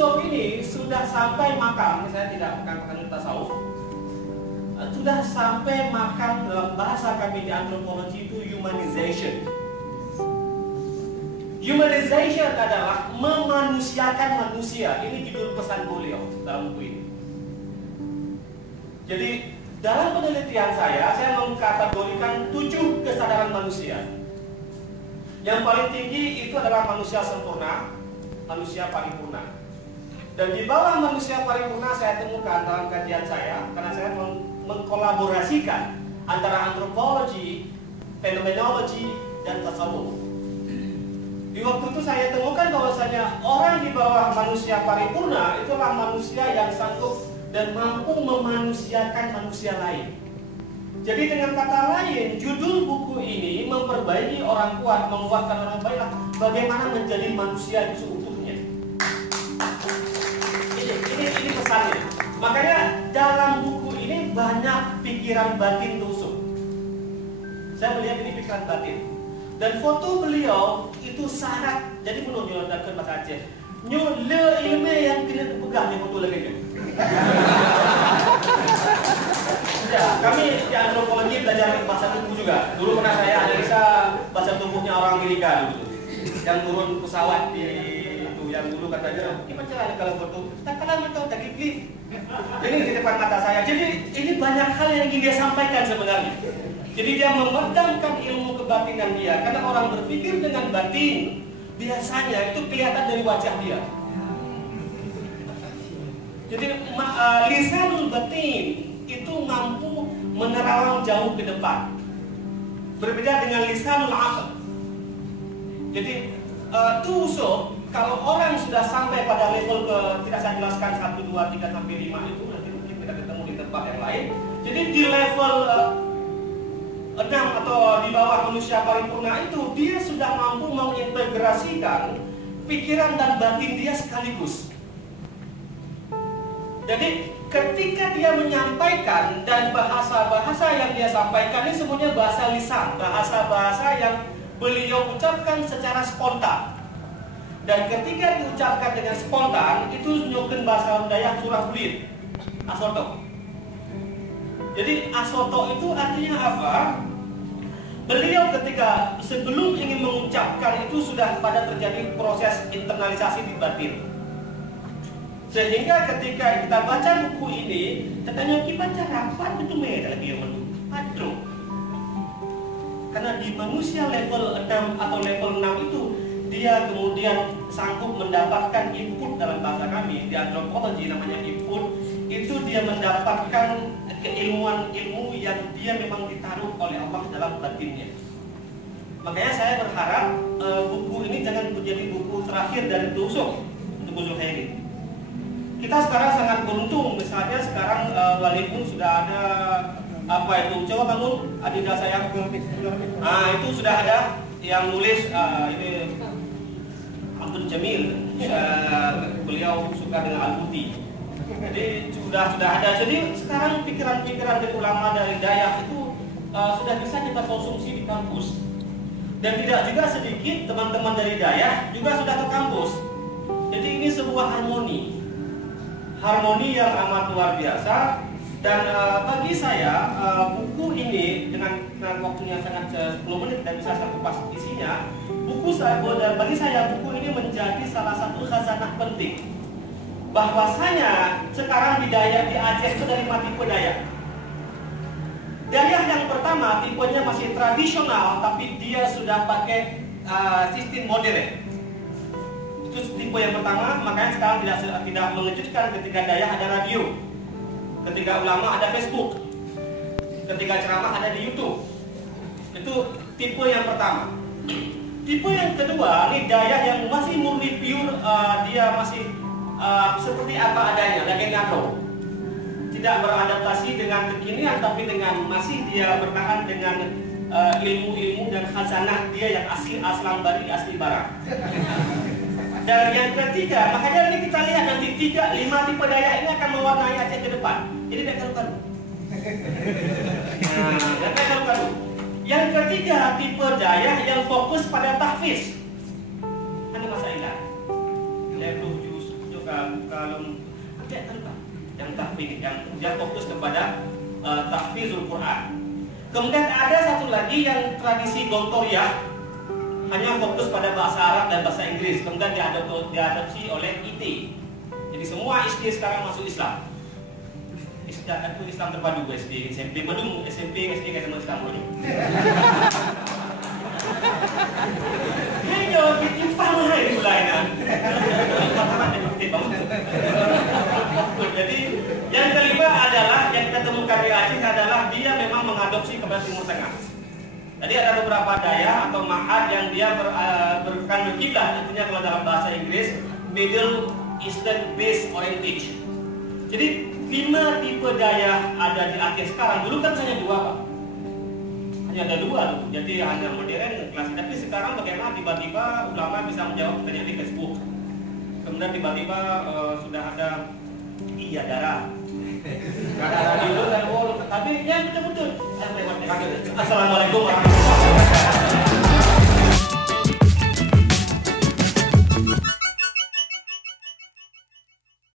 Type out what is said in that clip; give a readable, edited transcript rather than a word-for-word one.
Yusuf ini sudah sampai makam, ini saya tidak bukan tasawuf, sudah sampai makam dalam bahasa kami di antropologi itu humanization. Humanization adalah memanusiakan manusia. Ini judul pesan beliau dalam buku ini. Jadi dalam penelitian saya mengkategorikan 7 kesadaran manusia. Yang paling tinggi itu adalah manusia sempurna, manusia paripurna. Dan di bawah manusia paripurna saya temukan dalam kajian saya, karena saya mengkolaborasikan antara antropologi, fenomenologi, dan tasawuf. Di waktu itu saya temukan bahwasanya orang di bawah manusia paripurna itulah manusia yang sanggup dan mampu memanusiakan manusia lain. Jadi dengan kata lain, judul buku ini memperbaiki orang kuat, membuatkan orang baik, bagaimana menjadi manusia itu seutuhnya. Ini pesannya. Makanya dalam buku ini banyak pikiran batin tusuk. Saya melihat ini pikiran batin. Dan foto beliau itu syarat, jadi menunjukkan bahasa Aceh. Nyo le ilmu yang kena dipegang di foto lagi ni. Ya, kami di antropologi belajar bahasa tubuh juga. Dulu pernah saya analisa bahasa tubuhnya orang Amerika dulu. Yang turun pesawat di itu, yang dulu katanya gimana caranya kalau foto? Tak kalah tahu tak gigit. Ini di depan mata saya. Jadi ini banyak hal yang ingin dia sampaikan sebenarnya. Jadi dia memerdamkan ilmu kebatinan dia. Karena orang berpikir dengan batin, biasanya itu kelihatan dari wajah dia. Jadi lisanul batin itu mampu menerawang jauh ke depan. Berbeda dengan lisanul aql. Jadi tusuk, kalau orang sudah sampai pada level ke, tidak saya jelaskan 1, 2, 3, sampai 5 itu, nanti mungkin kita ketemu di tempat yang lain. Jadi di level 6 atau di bawah manusia paripurna itu, dia sudah mampu mengintegrasikan pikiran dan batin dia sekaligus. Jadi ketika dia menyampaikan dan bahasa-bahasa yang dia sampaikan ini semuanya bahasa lisan, bahasa-bahasa yang beliau ucapkan secara spontan. Dan ketika diucapkan dengan spontan, itu nyukin bahasa Dayak surah Bulit, asoto. Jadi asoto itu artinya apa? Beliau ketika sebelum ingin mengucapkan itu sudah pada terjadi proses internalisasi di batin. Sehingga ketika kita baca buku ini, katanya kita baca rapat itu merah dia padro. Karena di manusia level 6 atau level 6 itu dia kemudian sanggup mendapatkan input dalam bahasa kami di antropologi namanya input, itu dia mendapatkan keilmuan ilmu yang dia memang ditaruh oleh Allah dalam batinnya. Makanya saya berharap buku ini jangan menjadi buku terakhir dari tusuk untuk Bu Zuhairi. Kita sekarang sangat beruntung, misalnya sekarang Walimu sudah ada apa itu? Coba bangun Adinda saya. Nah itu sudah ada yang nulis ini Abdul Jamil. Beliau suka dengan Al-Buti. Jadi sudah ada. Jadi sekarang pikiran-pikiran dari ulama dari Dayak itu sudah bisa kita konsumsi di kampus. Dan tidak juga sedikit teman-teman dari Dayak juga sudah ke kampus. Jadi ini sebuah harmoni yang amat luar biasa. Dan bagi saya buku ini dengan waktunya sangat 10 menit dan bisa saya kupas isinya. Bagi saya buku ini menjadi salah satu khazanah penting. Bahwasanya sekarang di Dayak di Aceh itu dari 5 tipe Dayak. Dayak yang pertama tipenya masih tradisional, tapi dia sudah pakai sistem modern. Itu tipe yang pertama. Makanya sekarang tidak mengejutkan ketika Dayak ada radio, ketika ulama ada Facebook, ketika ceramah ada di YouTube. Itu tipe yang pertama. Tipe yang kedua, ini Dayak yang masih murni pure, dia masih seperti apa adanya, lagi ngado. Tidak beradaptasi dengan kekinian, tapi dengan masih dia bertahan dengan ilmu-ilmu dan khazanah dia yang asli aslang bari asli barang. Dan yang ketiga, makanya ini kita lihat nanti 5 tipe Dayak ini akan mewarnai Aceh ke depan. Jadi tidak karu-karu. Yang ketiga tipe Dayak yang fokus pada tahfiz. Anu masa ingat. Lepas juga ini, yang dia fokus kepada tahfizul Quran. Kemudian ada satu lagi yang tradisi Gontoriah, hanya fokus pada bahasa Arab dan bahasa Inggris. Kemudian diadopsi oleh IT. Jadi semua SD sekarang masuk Islam. Itu Islam terpadu SD, SMP, belum SMP, SD kayak sama Islam dulu. Hei, jawab bikin sama ini mulainya. Jadi yang kelima adalah yang kita temukan di Aceh adalah dia memang mengadopsi kepada Timur Tengah. Jadi ada beberapa daya atau ma'had yang dia berkiblat, tentunya kalau dalam bahasa Inggris Middle Eastern Based Orientation. Jadi 5 tipe daya ada di Aceh sekarang. Dulu kan hanya 2, Pak. Hanya ada 2 tuh. Jadi hanya modern klasik. Tapi sekarang bagaimana tiba-tiba ulama bisa menjawab pertanyaan di Facebook. Kemudian tiba-tiba sudah ada darah. Karena radio dan tapi ya betul-betul. Assalamualaikum warahmatullahi wabarakatuh.